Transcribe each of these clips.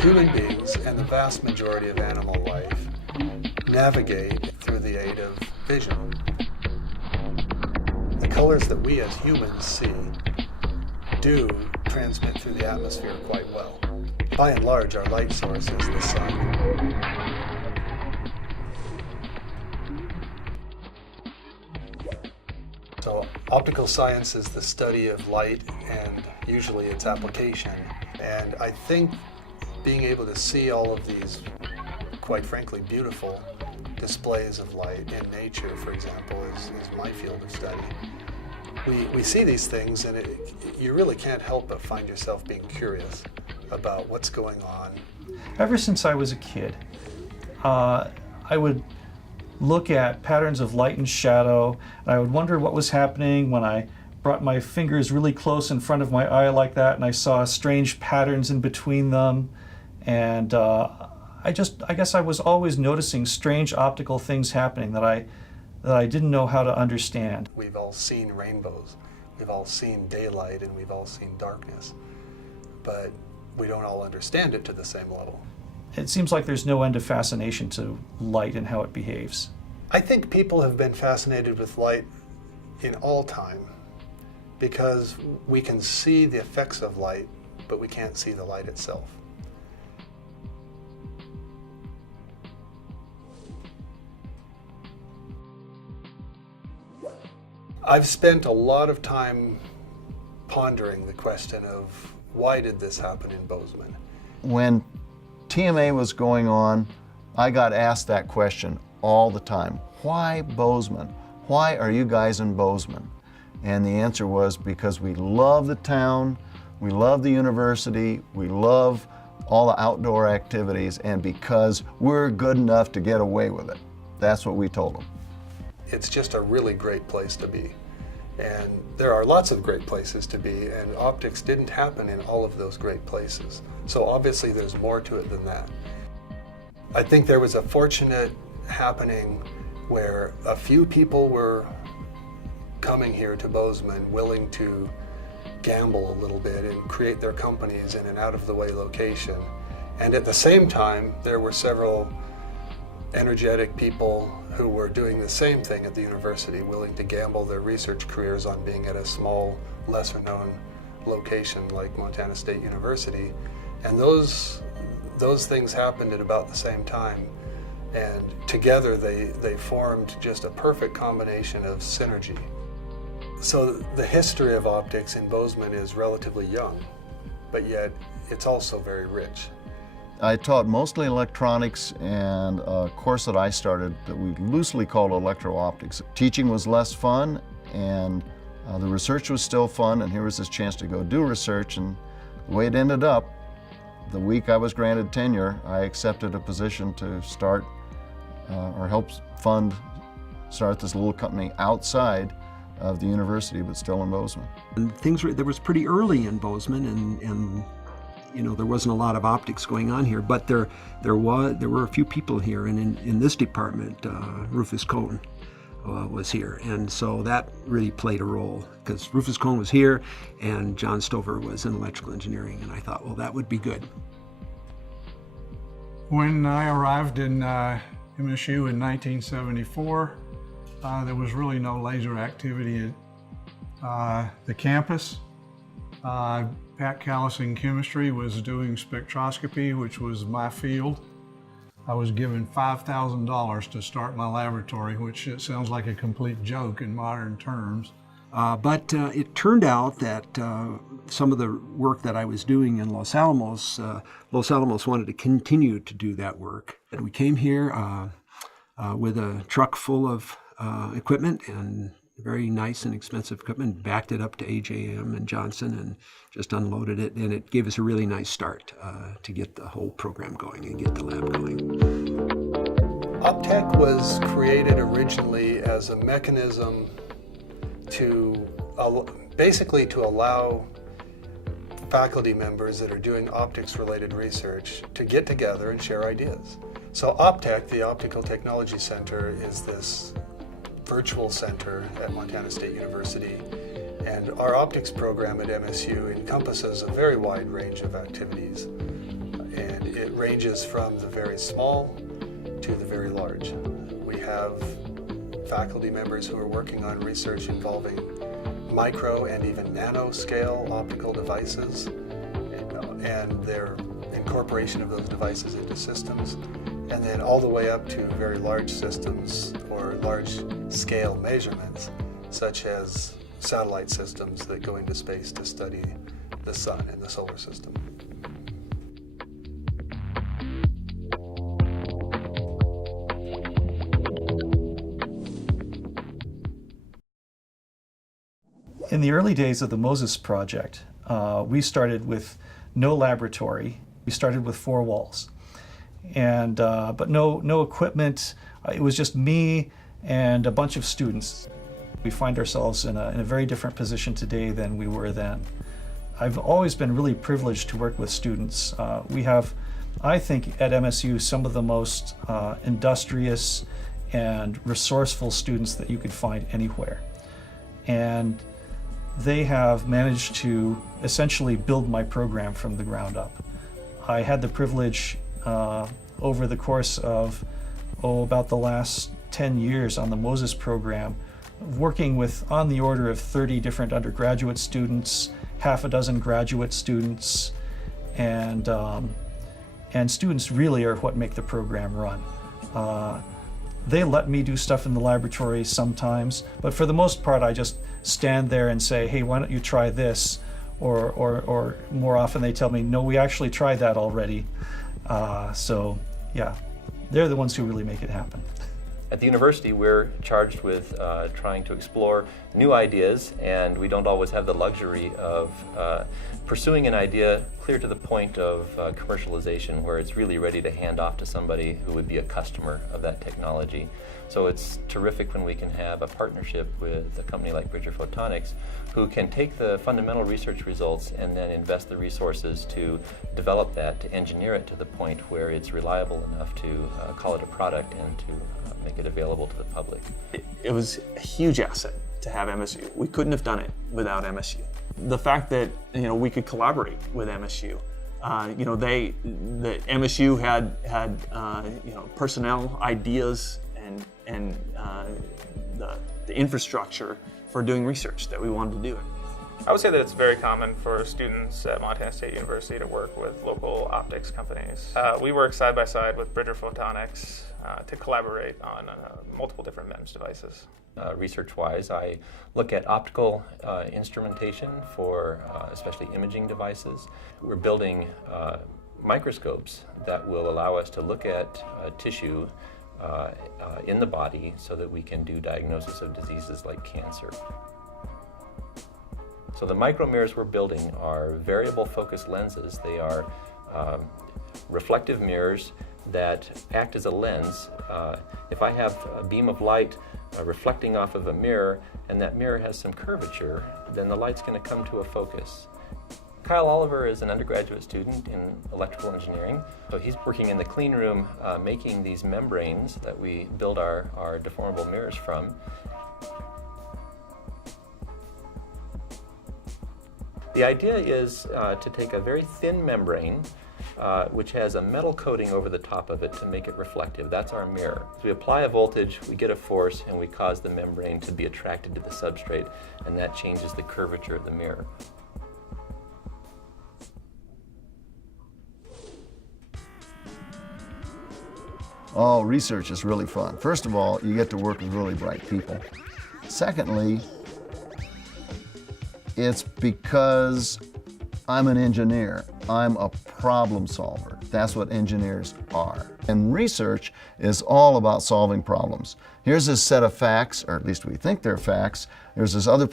human beings and the vast majority of animal life navigate through the aid of vision. The colors that we as humans see do transmit through the atmosphere quite well. By and large, our light source is the sun. So optical science is the study of light and usually its application. And I think being able to see all of these, quite frankly, beautiful displays of light in nature, for example, is my field of study. We see these things and you really can't help but find yourself being curious about what's going on. Ever since I was a kid, I would look at patterns of light and shadow, and I would wonder what was happening when I brought my fingers really close in front of my eye like that, and I saw strange patterns in between them. And I guess I was always noticing strange optical things happening that I didn't know how to understand. We've all seen rainbows, we've all seen daylight, and we've all seen darkness, but we don't all understand it to the same level. It seems like there's no end of fascination to light and how it behaves. I think people have been fascinated with light in all time because we can see the effects of light, but we can't see the light itself. I've spent a lot of time pondering the question of why did this happen in Bozeman? When TMA was going on, I got asked that question all the time. Why Bozeman? Why are you guys in Bozeman? And the answer was because we love the town, we love the university, we love all the outdoor activities, and because we're good enough to get away with it. That's what we told them. It's just a really great place to be. And there are lots of great places to be, and optics didn't happen in all of those great places. So obviously there's more to it than that. I think there was a fortunate happening where a few people were coming here to Bozeman willing to gamble a little bit and create their companies in an out-of-the-way location. And at the same time, there were several energetic people who were doing the same thing at the university, willing to gamble their research careers on being at a small, lesser-known location like Montana State University. And those things happened at about the same time. And together they formed just a perfect combination of synergy. So the history of optics in Bozeman is relatively young, but yet it's also very rich. I taught mostly electronics, and a course that I started that we loosely called electro-optics. Teaching was less fun, and the research was still fun, and here was this chance to go do research. And the way it ended up, the week I was granted tenure, I accepted a position to start or help start this little company outside of the university, but still in Bozeman. And there was pretty early in Bozeman, and you know, there wasn't a lot of optics going on here, but there were a few people here, and in this department, Rufus Cohn was here, and so that really played a role, because Rufus Cohn was here, and John Stover was in electrical engineering, and I thought, well, that would be good. When I arrived in MSU in 1974, there was really no laser activity at the campus. Pat Callis in chemistry was doing spectroscopy, which was my field. I was given $5,000 to start my laboratory, which sounds like a complete joke in modern terms. But it turned out that some of the work that I was doing in Los Alamos wanted to continue to do that work. And we came here with a truck full of equipment, and very nice and expensive equipment, backed it up to AJM and Johnson and just unloaded it, and it gave us a really nice start to get the whole program going and get the lab going. Optech was created originally as a mechanism to basically to allow faculty members that are doing optics-related research to get together and share ideas. So Optech, the Optical Technology Center, is this virtual center at Montana State University, and our optics program at MSU encompasses a very wide range of activities, and ranges from the very small to the very large. We have faculty members who are working on research involving micro and even nano-scale optical devices and their incorporation of those devices into systems, and then all the way up to very large systems or large-scale measurements, such as satellite systems that go into space to study the sun and the solar system. In the early days of the Moses project, we started with no laboratory. We started with 4 walls, and but no equipment. It was just me and a bunch of students. We find ourselves in a very different position today than we were then. I've always been really privileged to work with students. We have, I think, at MSU, some of the most industrious and resourceful students that you could find anywhere. And they have managed to essentially build my program from the ground up. I had the privilege over the course of, about the last 10 years on the Moses program, working with on the order of 30 different undergraduate students, half a dozen graduate students, and students really are what make the program run. They let me do stuff in the laboratory sometimes, but for the most part I just stand there and say, hey, why don't you try this? Or more often they tell me, no, we actually tried that already. So yeah, they're the ones who really make it happen. At the university, we're charged with trying to explore new ideas, and we don't always have the luxury of pursuing an idea clear to the point of commercialization, where it's really ready to hand off to somebody who would be a customer of that technology. So it's terrific when we can have a partnership with a company like Bridger Photonics, who can take the fundamental research results and then invest the resources to develop that, to engineer it to the point where it's reliable enough to call it a product and to make it available to the public. It was a huge asset to have MSU. We couldn't have done it without MSU. The fact that we could collaborate with MSU, the MSU had personnel, ideas, and the infrastructure for doing research that we wanted to do. I would say that it's very common for students at Montana State University to work with local optics companies. We work side by side with Bridger Photonics to collaborate on multiple different MEMS devices. Research-wise, I look at optical instrumentation for especially imaging devices. We're building microscopes that will allow us to look at tissue in the body so that we can do diagnosis of diseases like cancer. So the micromirrors we're building are variable focus lenses. They are reflective mirrors that act as a lens. If I have a beam of light reflecting off of a mirror and that mirror has some curvature, then the light's going to come to a focus. Kyle Oliver is an undergraduate student in electrical engineering. So he's working in the clean room making these membranes that we build our deformable mirrors from. The idea is to take a very thin membrane which has a metal coating over the top of it to make it reflective. That's our mirror. So we apply a voltage, we get a force, and we cause the membrane to be attracted to the substrate, and that changes the curvature of the mirror. Oh, research is really fun. First of all, you get to work with really bright people. Secondly, it's because I'm an engineer. I'm a problem solver. That's what engineers are. And research is all about solving problems. Here's this set of facts, or at least we think they're facts. There's this other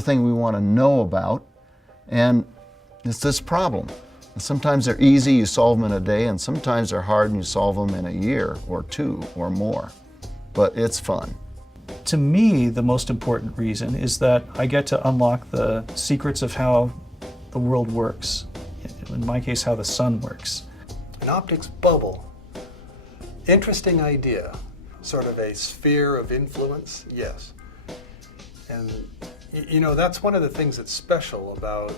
thing we want to know about, and it's this problem. And sometimes they're easy, you solve them in a day, and sometimes they're hard and you solve them in a year or 2 or more. But it's fun. To me, the most important reason is that I get to unlock the secrets of how the world works. In my case, how the sun works. An optics bubble. Interesting idea. Sort of a sphere of influence, yes. And that's one of the things that's special about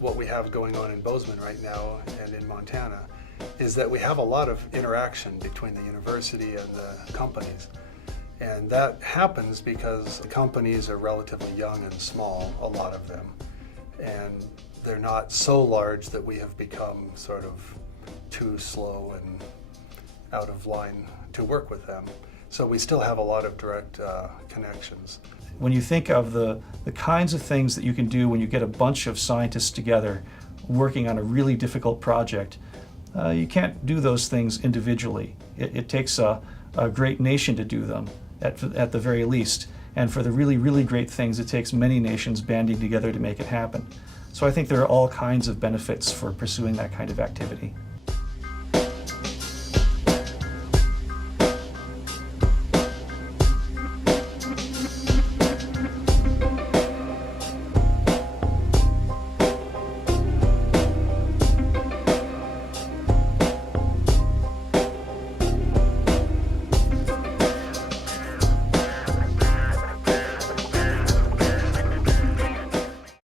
what we have going on in Bozeman right now and in Montana, is that we have a lot of interaction between the university and the companies. And that happens because the companies are relatively young and small, a lot of them. And they're not so large that we have become sort of too slow and out of line to work with them. So we still have a lot of direct connections. When you think of the kinds of things that you can do when you get a bunch of scientists together working on a really difficult project, you can't do those things individually. It takes a great nation to do them, at the very least. And for the really, really great things, it takes many nations banding together to make it happen. So I think there are all kinds of benefits for pursuing that kind of activity.